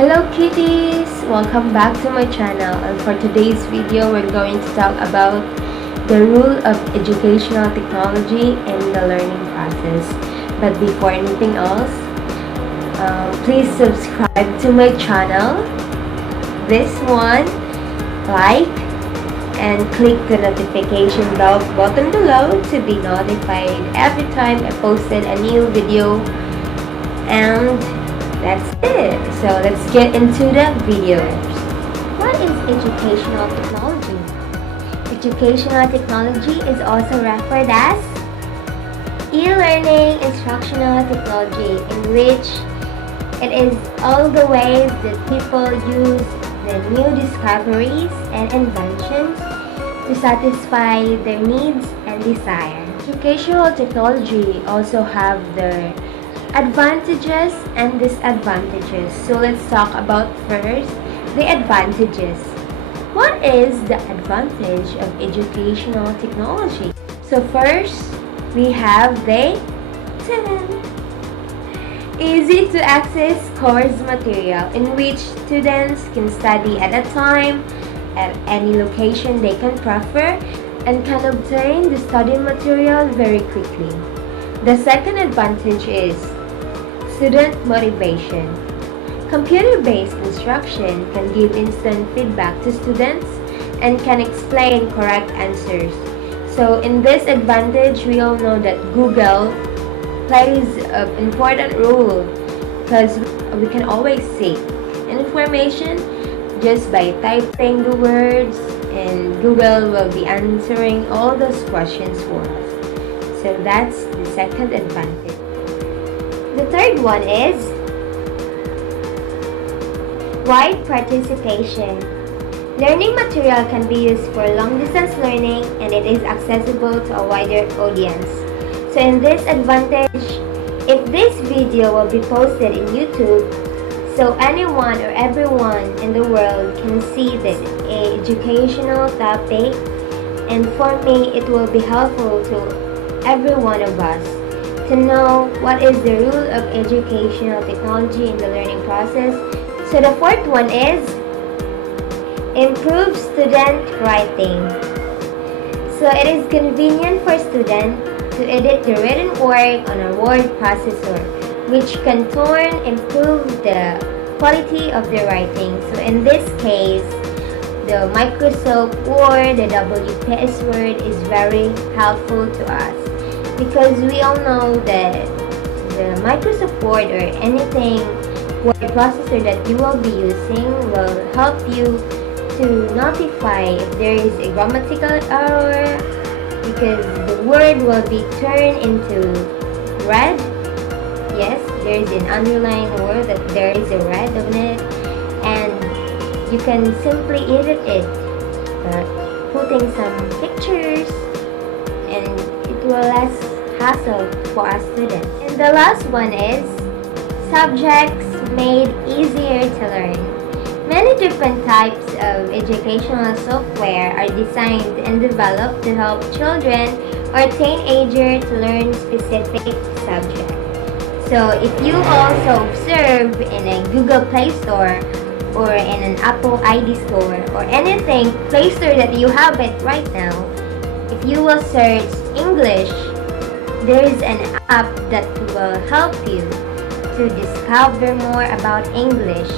Hello kitties! Welcome back to my channel, and for today's video we're going to talk about the role of educational technology in the learning process. But before anything else, please subscribe to my channel, this one, like, and click the notification bell button below to be notified every time I posted a new video. And that's it. So let's get into the video. What is educational technology? Educational technology is also referred as e-learning instructional technology, in which it is all the ways that people use the new discoveries and inventions to satisfy their needs and desires. Educational technology also have their advantages and disadvantages. So let's talk about first the advantages. What is the advantage of educational technology? So first, we have the easy to access course material, in which students can study at a time, at any location they can prefer, and can obtain the study material very quickly. The second advantage is student motivation. Computer-based instruction can give instant feedback to students and can explain correct answers. So in this advantage, we all know that Google plays an important role, because we can always seek information just by typing the words, and Google will be answering all those questions for us. So that's the second advantage. The third one is wide participation. Learning material can be used for long-distance learning, and it is accessible to a wider audience. So in this advantage, if this video will be posted in YouTube, so anyone or everyone in the world can see this educational topic, and for me it will be helpful to every one of us to know what is the role of educational technology in the learning process. So the fourth one is improve student writing. So it is convenient for students to edit the written work on a word processor, which can improve the quality of the writing. So in this case, the Microsoft Word, the WPS Word is very helpful to us, because we all know that the Microsoft Word or anything word processor that you will be using will help you to notify if there is a grammatical error, because the word will be turned into red. Yes, there is an underlying word that there is a red on it, and you can simply edit it, putting some pictures, and it will less hassle for our students. And the last one is subjects made easier to learn. Many different types of educational software are designed and developed to help children or teenagers to learn specific subjects. So if you also observe in a Google Play Store or in an Apple ID Store or anything Play Store that you have it right now, if you will search English, there is an app that will help you to discover more about English.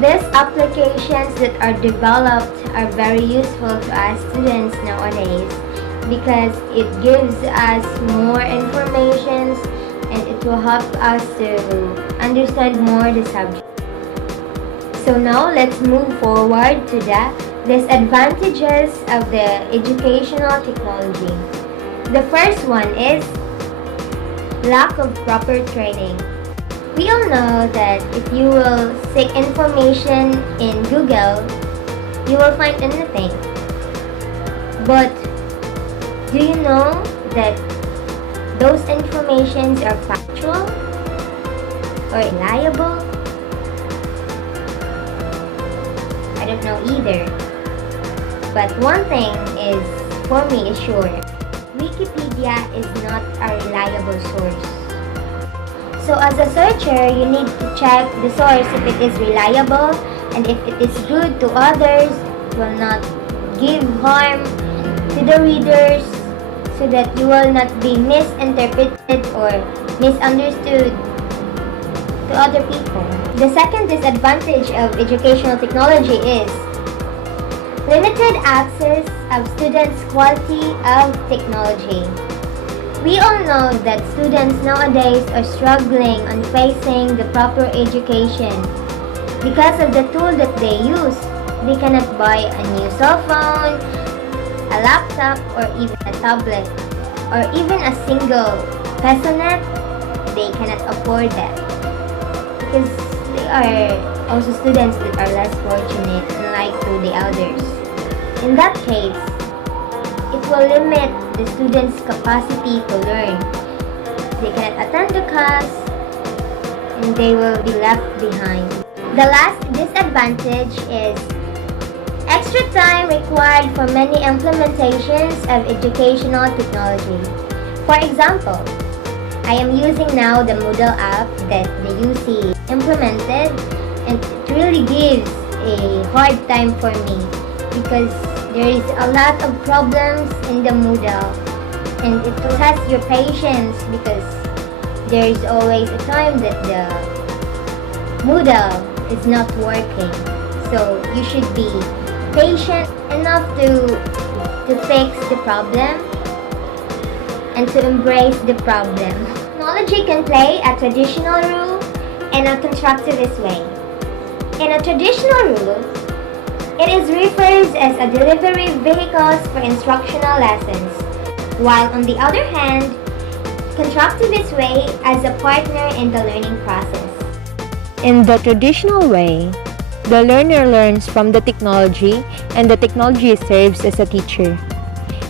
These applications that are developed are very useful to us students nowadays, because it gives us more information and it will help us to understand more the subject. So now let's move forward to the disadvantages of the educational technology. The first one is lack of proper training. We all know that if you will seek information in Google, you will find anything. But do you know that those informations are factual or reliable? I don't know either. But one thing is, for me, is sure. Wikipedia is not a reliable source. So as a searcher, you need to check the source if it is reliable and if it is good to others, will not give harm to the readers, so that you will not be misinterpreted or misunderstood to other people. The second disadvantage of educational technology is limited access of students' quality of technology. We all know that students nowadays are struggling on facing the proper education because of the tool that they use. They cannot buy a new cell phone, a laptop, or even a tablet, or even a single pesonet. They cannot afford that because they are also students that are less fortunate, unlike to the others. In that case, it will limit the students' capacity to learn. They cannot attend the class and they will be left behind. The last disadvantage is extra time required for many implementations of educational technology. For example, I am using now the Moodle app that the UC implemented, and it really gives a hard time for me because there is a lot of problems in the Moodle, and it will test your patience because there is always a time that the Moodle is not working. So you should be patient enough to fix the problem and to embrace the problem. Technology can play a traditional role and a constructivist way. In a traditional role, it is referred as a delivery vehicles for instructional lessons, while on the other hand, constructivist way as a partner in the learning process. In the traditional way, the learner learns from the technology and the technology serves as a teacher.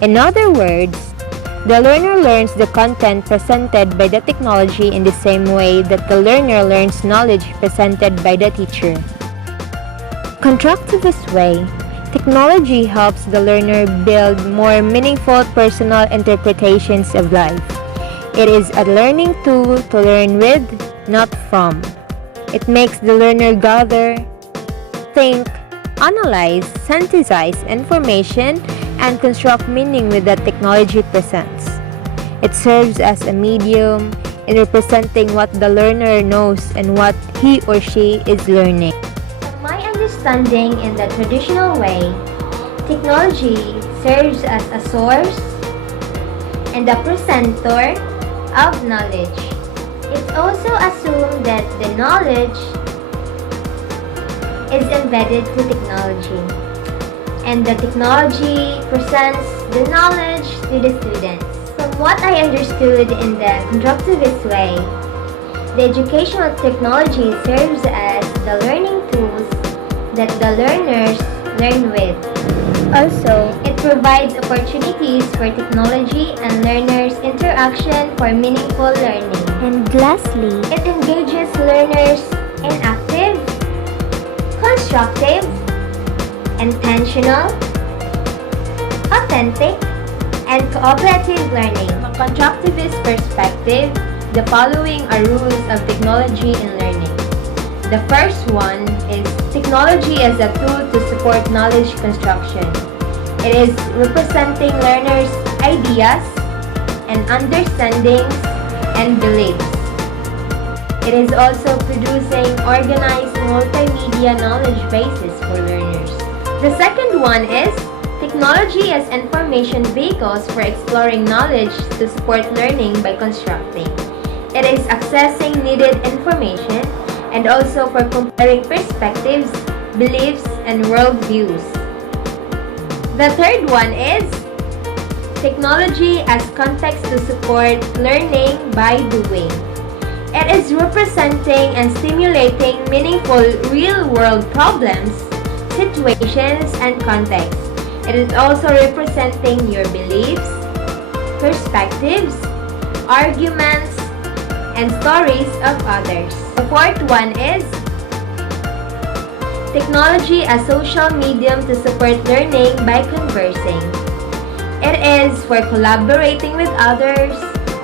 In other words, the learner learns the content presented by the technology in the same way that the learner learns knowledge presented by the teacher. Constructivist way, technology helps the learner build more meaningful personal interpretations of life. It is a learning tool to learn with, not from. It makes the learner gather, think, analyze, synthesize information, and construct meaning with that technology presents. It serves as a medium in representing what the learner knows and what he or she is learning. From my understanding, in the traditional way, technology serves as a source and a presenter of knowledge. It's also assumed that the knowledge is embedded to technology, and the technology presents the knowledge to the students. From what I understood in the constructivist way, the educational technology serves as the learning tools that the learners learn with. Also, it provides opportunities for technology and learners' interaction for meaningful learning. And lastly, It engages learners in active, constructive, intentional, authentic, and cooperative learning. From a constructivist perspective, the following are rules of technology in learning. The first one is technology as a tool to support knowledge construction. It is representing learners' ideas and understandings and beliefs. It is also producing organized multimedia knowledge bases for learners. The second one is technology as information vehicles for exploring knowledge to support learning by constructing. It is accessing needed information and also for comparing perspectives, beliefs, and worldviews. The third one is technology as context to support learning by doing. It is representing and stimulating meaningful real-world problems, situations, and contexts. It is also representing your beliefs, perspectives, arguments, and stories of others. The fourth one is technology as social medium to support learning by conversing. It is for collaborating with others,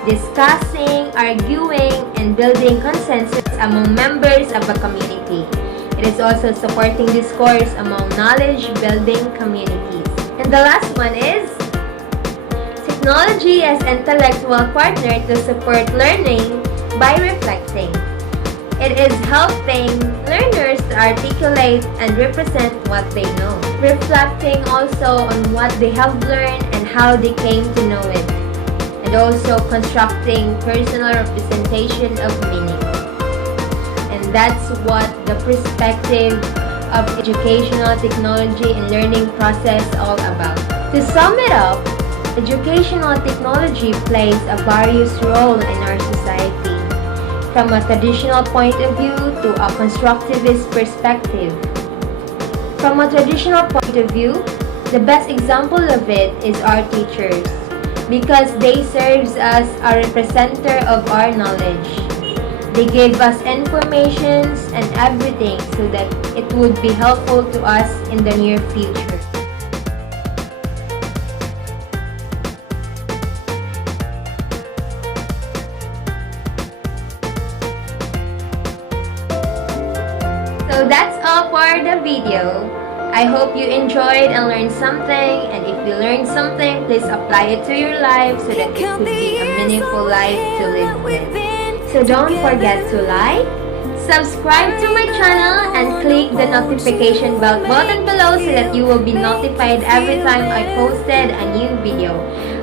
discussing, arguing, and building consensus among members of a community. It is also supporting discourse among knowledge-building communities. And the last one is technology as intellectual partner to support learning by reflecting. It is helping learners to articulate and represent what they know, reflecting also on what they have learned and how they came to know it, and also constructing personal representation of meaning. And that's what the perspective of educational technology and learning process all about. To sum it up, educational technology plays a various role in our society, from a traditional point of view to a constructivist perspective. From a traditional point of view, the best example of it is our teachers, because they serve as a representative of our knowledge. They give us information and everything so that it would be helpful to us in the near future. So that's all for the video. I hope you enjoyed and learned something, and if you learned something, please apply it to your life so that it could be a meaningful life to live with. So don't forget to like, subscribe to my channel, and click the notification bell button below so that you will be notified every time I posted a new video.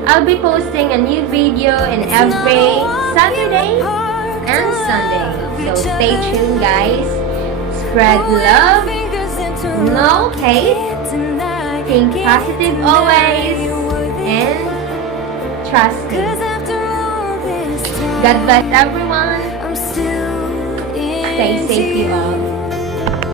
I'll be posting a new video in every Saturday and Sunday. So stay tuned, guys. Spread love, no hate, think positive always, and trust me. God bless everyone. Stay safe, you all.